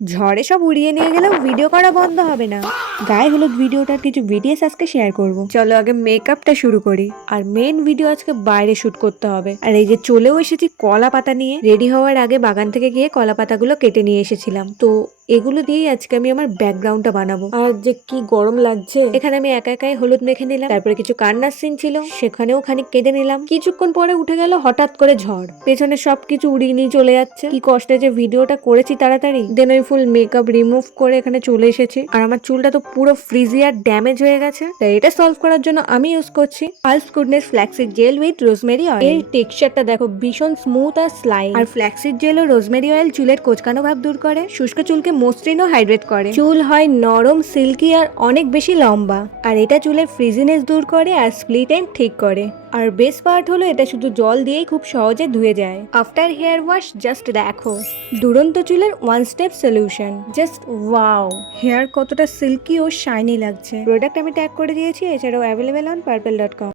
ঝড়ে সব উড়িয়ে নিয়ে গেলেও ভিডিও করা বন্ধ হবে না। গায়ে হলুদ ভিডিওটার কিছু ভিডিওস আজকে শেয়ার করব। চলো আগে মেকআপটা শুরু করি। আর মেন ভিডিও আজকে বাইরে শুট করতে হবে। আর এই যে চলেও এসেছি কলা পাতা নিয়ে। রেডি হওয়ার আগে বাগান থেকে গিয়ে কলা পাতাগুলো কেটে নিয়ে এসেছিলাম। তো এগুলো দিয়েই আজকে আমি আমার ব্যাকগ্রাউন্ডটা বানাবো। আর যে কি গরম লাগছে, এখানে আমি একা একাই হলুদ মেখে নিলাম। তারপরে কিছু কান্নার সিন ছিল, সেখানেও খানিক কেটে নিলাম। কিছুক্ষণ পরে উঠে গেল হঠাৎ করে ঝড়, পেছনে সবকিছু উড়িয়ে নিয়ে চলে যাচ্ছে। কি কষ্টে যে ভিডিওটা করেছি তাড়াতাড়ি। দেন ওই ফুল মেকআপ রিমুভ করে এখানে চলে এসেছি। আর আমার চুলটা তো পুরো ফ্রিজি আর ড্যামেজ হয়ে গেছে। তাই এটা সলভ করার জন্য আমি ইউজ করছি Pulse goodness flaxseed gel with rosemary oil. এর টেক্সচারটা দেখো ভীষণ স্মুথ আর স্লাইম। আর ফ্ল্যাক্সিড জেল ও রোজমেরি অয়েল চুলের কোঁচকানো ভাব দূর করে, শুষ্ক চুলকে মসৃণ ও হাইড্রেট করে। চুল হয় নরম, সিল্কি আর অনেক বেশি লম্বা। আর এটা চুলের ফ্রিজিনেস দূর করে আর স্প্লিট এন্ড ঠিক করে। আর বেস্ট পার্ট হলো এটা শুধু জল দিয়েই খুব সহজে ধুয়ে যায়। আফটার হেয়ার ওয়াশ জাস্ট দেখো, দুরন্ত চুলের one step solution. Just wow, hair কতটা সিল্কি ও শাইনি লাগছে। প্রোডাক্ট আমি ট্যাগ করে দিয়েছি, এছাড়াও অ্যাভেলেবেল অন purple.com।